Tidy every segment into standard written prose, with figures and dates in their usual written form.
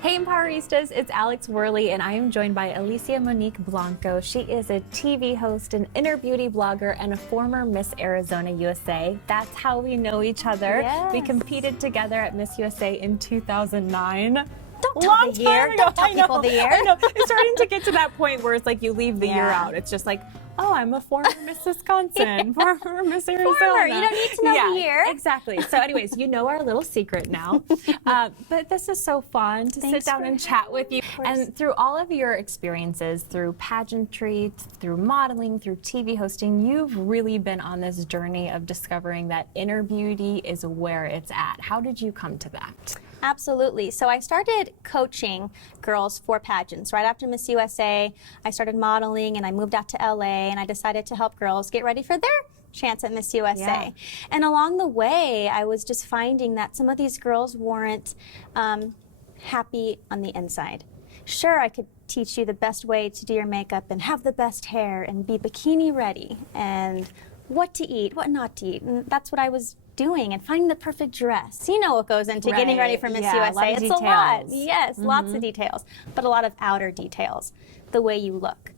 Hey Empoweristas, it's Alex Worley and I am joined by Alicia Monique Blanco. She is a TV host, an inner beauty blogger, and a former Miss Arizona USA. That's how we know each other. Yes. We competed together at Miss USA in 2009. Don't tell the year. Don't tell people the year. I know. It's starting to get to that point where it's like you leave the year Yeah. out. It's just like, oh, I'm a former Miss Wisconsin, former Miss Arizona. Former. You don't need to know the year. Exactly. So anyways, you know our little secret now. But this is so fun to sit down and chat with you. And through all of your experiences, through pageantry, through modeling, through TV hosting, you've really been on this journey of discovering that inner beauty is where it's at. How did you come to that? Absolutely. So I started coaching girls for pageants. Right after Miss USA, I started modeling and I moved out to LA and I decided to help girls get ready for their chance at Miss USA. Yeah. And along the way, I was just finding that some of these girls weren't happy on the inside. Sure, I could teach you the best way to do your makeup and have the best hair and be bikini ready and what to eat, what not to eat. And that's what I was doing, and finding the perfect dress. You know what goes into getting ready for Miss USA. A lot of It's details. a lot. Yes, lots of details, but a lot of outer details, the way you look.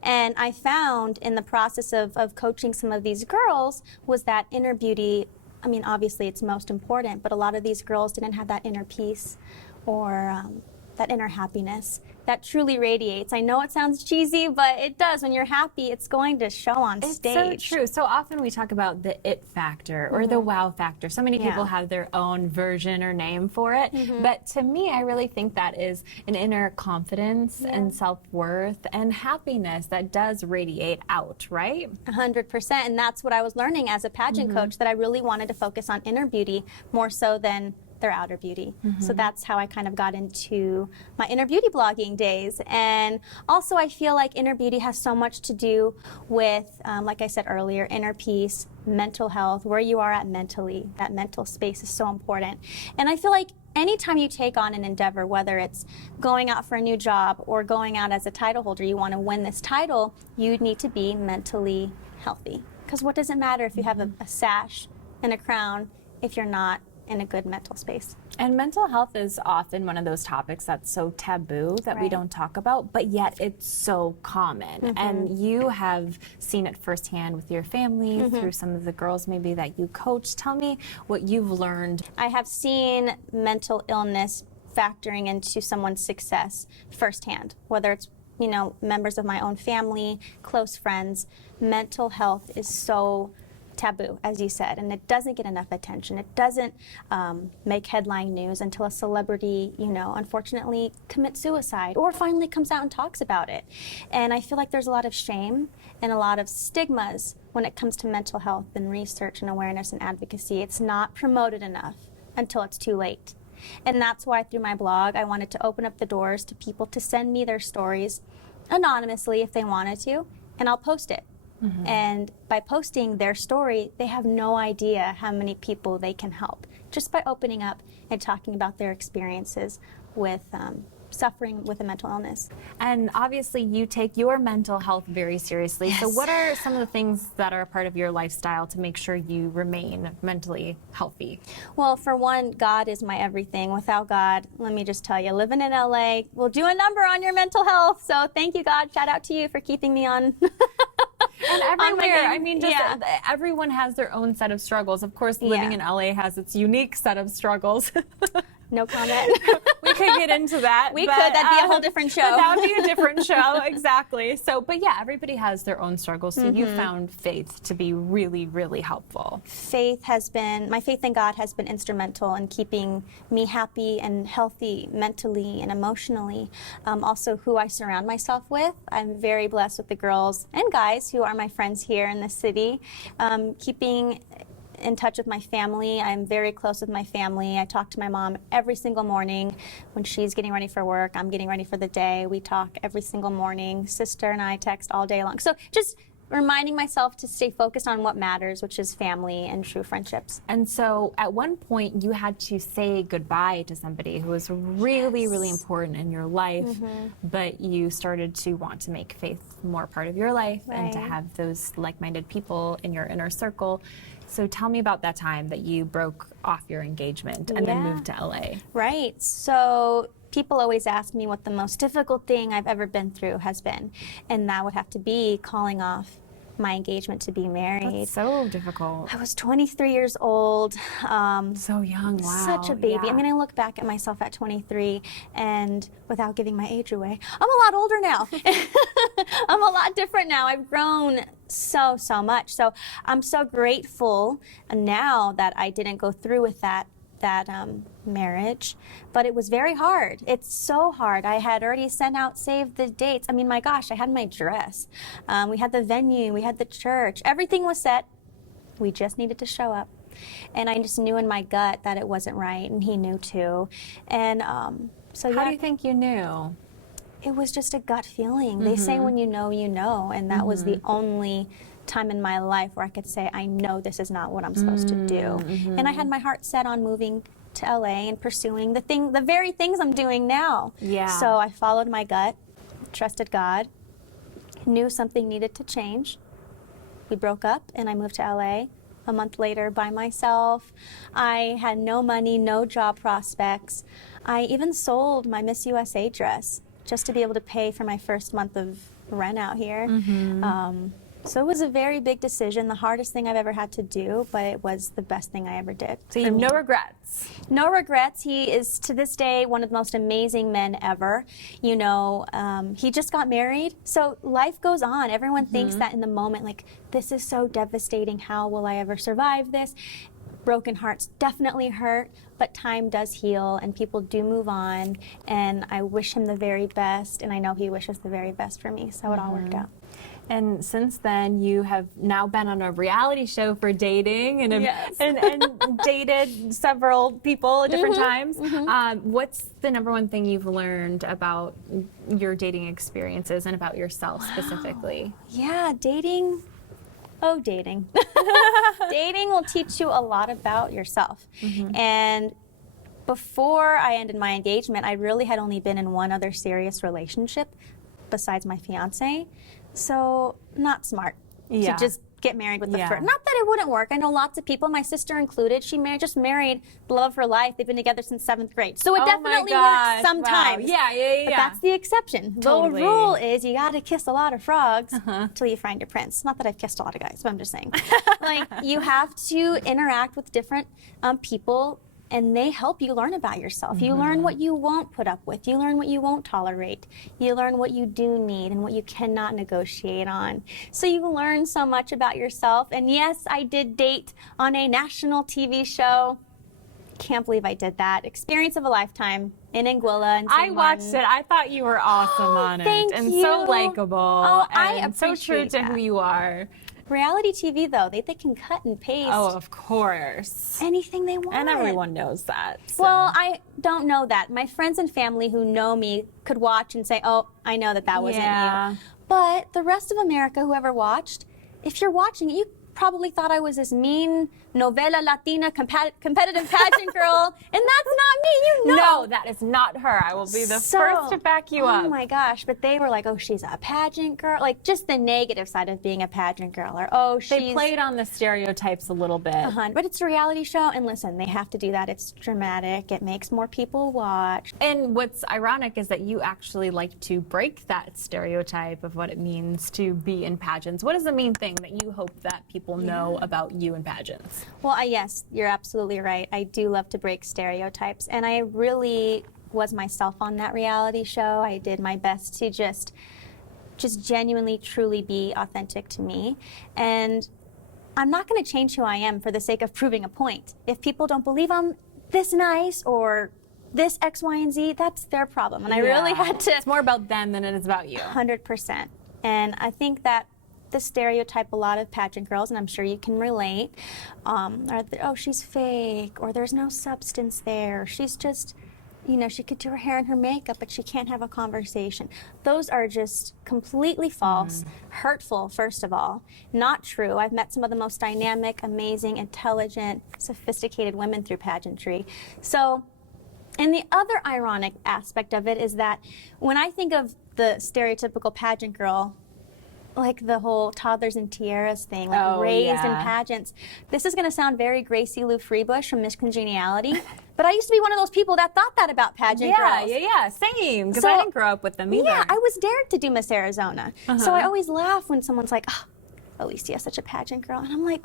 And I found in the process of coaching some of these girls was that inner beauty. I mean, obviously it's most important, but a lot of these girls didn't have that inner peace or that inner happiness that truly radiates. I know it sounds cheesy, but it does. When you're happy, it's going to show on stage. It's so true. So often we talk about the it factor or the wow factor. So many people have their own version or name for it. But to me, I really think that is an inner confidence and self-worth and happiness that does radiate out, right? 100%. And that's what I was learning as a pageant coach, that I really wanted to focus on inner beauty more so than their outer beauty. So that's how I kind of got into my inner beauty blogging days. And also I feel like inner beauty has so much to do with, like I said earlier, inner peace, mental health, where you are at mentally. That mental space is so important. And I feel like anytime you take on an endeavor, whether it's going out for a new job or going out as a title holder, you want to win this title, you need to be mentally healthy. Because what does it matter if you have a sash and a crown if you're not in a good mental space? And mental health is often one of those topics that's so taboo that we don't talk about, but yet it's so common. And you have seen it firsthand with your family, through some of the girls maybe that you coach. Tell me what you've learned. I have seen mental illness factoring into someone's success firsthand, whether it's members of my own family, close friends. Mental health is so taboo, as you said, and it doesn't get enough attention. It doesn't make headline news until a celebrity, unfortunately commits suicide or finally comes out and talks about it. And I feel like there's a lot of shame and a lot of stigmas when it comes to mental health and research and awareness and advocacy. It's not promoted enough until it's too late. And that's why through my blog, I wanted to open up the doors to people to send me their stories anonymously if they wanted to, and I'll post it. And by posting their story, they have no idea how many people they can help just by opening up and talking about their experiences with suffering with a mental illness. And obviously you take your mental health very seriously. Yes. So what are some of the things that are a part of your lifestyle to make sure you remain mentally healthy? Well, for one, God is my everything. Without God, let me just tell you, living in LA will do a number on your mental health. So thank you, God. Shout out to you for keeping me on. And everywhere, I mean, just Yeah. everyone has their own set of struggles. Of course, living in LA has its unique set of struggles. No comment. We could get into that. We could. That'd be a whole different show. That would be a different show, exactly. So, but yeah, everybody has their own struggles. So you found faith to be really, really helpful. My faith in God has been instrumental in keeping me happy and healthy mentally and emotionally. Also, who I surround myself with. I'm very blessed with the girls and guys who are my friends here in the city. Keeping in touch with my family. I'm very close with my family. I talk to my mom every single morning. When she's getting ready for work, I'm getting ready for the day. We talk every single morning. Sister and I text all day long. So just reminding myself to stay focused on what matters, which is family and true friendships. And so at one point you had to say goodbye to somebody who was really, really important in your life, but you started to want to make faith more part of your life and to have those like-minded people in your inner circle. So tell me about that time that you broke off your engagement and then moved to LA. Right. So people always ask me what the most difficult thing I've ever been through has been, and that would have to be calling off my engagement to be married. That's so difficult. I was 23 years old. So young, wow. Such a baby. Yeah. I mean, I look back at myself at 23, and without giving my age away, I'm a lot older now. I'm a lot different now. I've grown so much. So I'm so grateful now that I didn't go through with that marriage, but it was very hard. It's so hard. I had already sent out save the dates. I mean, my gosh, I had my dress. We had the venue, we had the church. Everything was set. We just needed to show up. And I just knew in my gut that it wasn't right, and he knew too. And so How do you think you knew? It was just a gut feeling. They say when you know, you know, and that was the only time in my life where I could say, I know this is not what I'm supposed to do. And I had my heart set on moving to LA and pursuing the very things I'm doing now. Yeah. So I followed my gut, trusted God, knew something needed to change. We broke up and I moved to LA a month later by myself. I had no money, no job prospects. I even sold my Miss USA dress just to be able to pay for my first month of rent out here. So it was a very big decision, the hardest thing I've ever had to do, but it was the best thing I ever did. So you have no regrets? No regrets. He is, to this day, one of the most amazing men ever. You know, he just got married, so life goes on. Everyone thinks that in the moment, like, this is so devastating. How will I ever survive this? Broken hearts definitely hurt, but time does heal and people do move on, and I wish him the very best, and I know he wishes the very best for me, so it all worked out. And since then, you have now been on a reality show for dating and, and dated several people at different times. What's the number one thing you've learned about your dating experiences and about yourself specifically? Yeah, dating. Oh, dating. Dating will teach you a lot about yourself. And before I ended my engagement, I really had only been in one other serious relationship besides my fiance. So not smart to just get married with the first. Not that it wouldn't work. I know lots of people, my sister included, she just married the love of her life. They've been together since 7th grade. So it definitely works sometimes. Wow. Yeah. But that's the exception. Totally. The rule is you got to kiss a lot of frogs till you find your prince. Not that I've kissed a lot of guys, but I'm just saying. Like, you have to interact with different people, and they help you learn about yourself. You learn what you won't put up with. You learn what you won't tolerate. You learn what you do need and what you cannot negotiate on. So you learn so much about yourself. And yes, I did date on a national TV show. Can't believe I did that. Experience of a lifetime in Anguilla. And I watched it. I thought you were awesome on it. Thank and you. so likable. I so true to that. who you are. Reality TV, though, they can cut and paste Oh, of course. anything they want. And everyone knows that. So. Well, I don't know that. My friends and family who know me could watch and say, oh, I know that wasn't you. But the rest of America, whoever watched, if you're watching it, you probably thought I was this mean novela Latina competitive pageant girl, and that's not me, you know. No, that is not her. I will be the first to back you up. Oh my gosh, but they were like, oh, she's a pageant girl. Like, just the negative side of being a pageant girl. Or, oh, she's... They played on the stereotypes a little bit. But it's a reality show, and listen, they have to do that. It's dramatic. It makes more people watch. And what's ironic is that you actually like to break that stereotype of what it means to be in pageants. What is the main thing that you hope that people know about you in pageants? Well, yes, you're absolutely right. I do love to break stereotypes, and I really was myself on that reality show. I did my best to just genuinely, truly be authentic to me. And I'm not going to change who I am for the sake of proving a point. If people don't believe I'm this nice or this X, Y, and Z, that's their problem. And I really had to... It's more about them than it is about you. 100%. And I think that the stereotype a lot of pageant girls, and I'm sure you can relate, are oh, she's fake, or there's no substance there. She's just, you know, she could do her hair and her makeup, but she can't have a conversation. Those are just completely false, hurtful, first of all. Not true. I've met some of the most dynamic, amazing, intelligent, sophisticated women through pageantry. So, and the other ironic aspect of it is that when I think of the stereotypical pageant girl, like the whole toddlers and tiaras thing, like raised in pageants. This is going to sound very Gracie Lou Freebush from Miss Congeniality, but I used to be one of those people that thought that about pageant girls. Yeah, same, because I didn't grow up with them either. Yeah, I was dared to do Miss Arizona. So I always laugh when someone's like, oh, Alicia is such a pageant girl. And I'm like,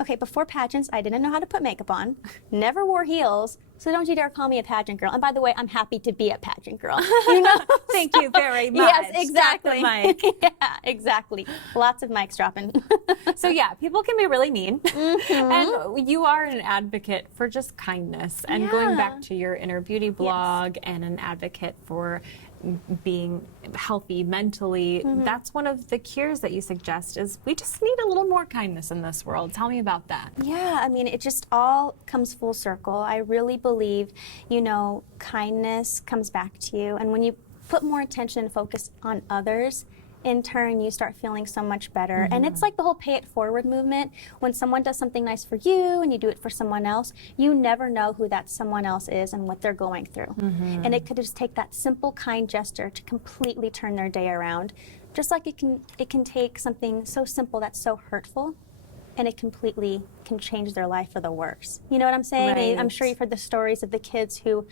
okay, before pageants, I didn't know how to put makeup on, never wore heels, so don't you dare call me a pageant girl. And by the way, I'm happy to be a pageant girl. You know? Thank you very much. Yes, exactly. Drop the mic. Yeah, exactly. Lots of mics dropping. So yeah, people can be really mean. And you are an advocate for just kindness. And going back to your inner beauty blog and an advocate for being healthy mentally, that's one of the cures that you suggest is we just need a little more kindness in this world. Tell me about that. Yeah, I mean, it just all comes full circle. I really believe, you know, kindness comes back to you. And when you put more attention and focus on others, in turn, you start feeling so much better. And it's like the whole pay it forward movement. When someone does something nice for you and you do it for someone else, you never know who that someone else is and what they're going through. And it could just take that simple, kind gesture to completely turn their day around. Just like it can take something so simple that's so hurtful, and it completely can change their life for the worse. You know what I'm saying? Right. I'm sure you've heard the stories of the kids who,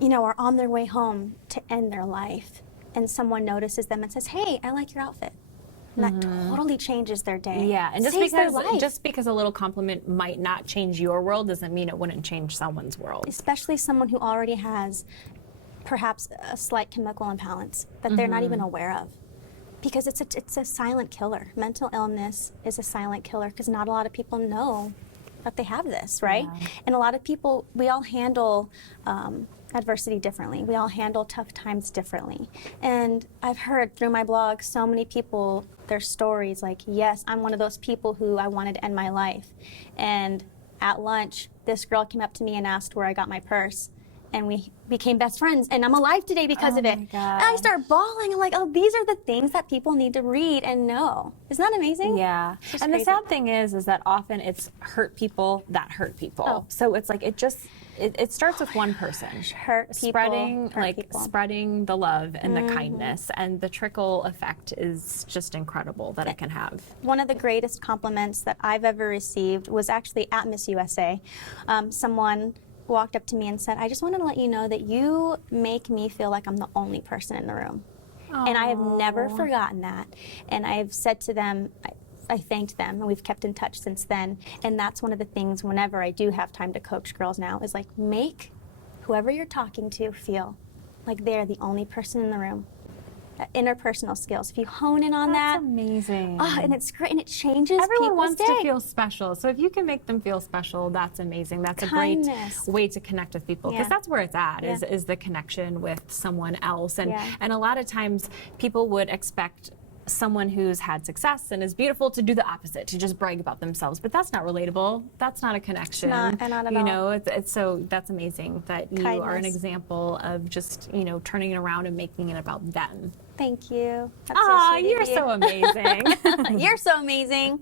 you know, are on their way home to end their life, and someone notices them and says, hey, I like your outfit. And that totally changes their day. Yeah, and Saves their life. just because a little compliment might not change your world doesn't mean it wouldn't change someone's world. Especially someone who already has perhaps a slight chemical imbalance that they're not even aware of. Because it's a silent killer. Mental illness is a silent killer because not a lot of people know that they have this, right? Yeah. And a lot of people, we all handle adversity differently. We all handle tough times differently. And I've heard through my blog so many people, their stories like, yes, I'm one of those people who I wanted to end my life. And at lunch, this girl came up to me and asked where I got my purse. And we became best friends, and I'm alive today because of it. My God. And I start bawling. I'm like, oh, these are the things that people need to read and know. Isn't that amazing? Yeah. Just And crazy. the sad thing is that often it's hurt people that hurt people. Oh. So it's like it starts with one person. Hurt people, Spreading the love and the kindness, and the trickle effect is just incredible that it can have. One of the greatest compliments that I've ever received was actually at Miss USA. Someone walked up to me and said, I just wanted to let you know that you make me feel like I'm the only person in the room. Aww. And I have never forgotten that. And I've said to them, I thanked them, and we've kept in touch since then. And that's one of the things whenever I do have time to coach girls now is like, make whoever you're talking to feel like they're the only person in the room. Interpersonal skills. If you hone in on That's that, amazing. Oh, and it's great, and it changes Everyone people's wants day. to feel special. So if you can make them feel special, that's amazing. That's Kindness. a great way to connect with people, because that's where it's at, is the connection with someone else. And a lot of times people would expect someone who's had success and is beautiful to do the opposite, to just brag about themselves, but that's not relatable. That's not a connection. Not at all. You know, it's so that's amazing that you are an Kindness. example of just, you know, turning it around and making it about them. Thank you. That's Aw, so sweet you're of you. so amazing. You're so amazing.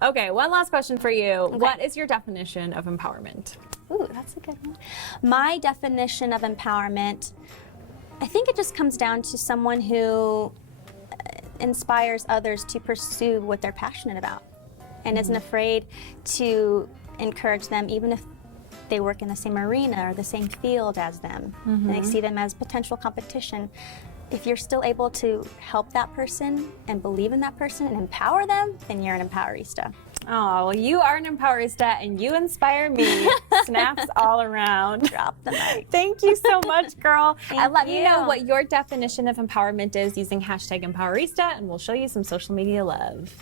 Okay, one last question for you. What is your definition of empowerment? Ooh, that's a good one. My definition of empowerment, I think it just comes down to someone who inspires others to pursue what they're passionate about and isn't afraid to encourage them, even if they work in the same arena or the same field as them, and they see them as potential competition. If you're still able to help that person and believe in that person and empower them, then you're an Empowerista. Oh, well, you are an Empowerista and you inspire me. Snaps all around. Drop the mic. Thank you so much, girl. And let me you. know what your definition of empowerment is using hashtag Empowerista, and we'll show you some social media love.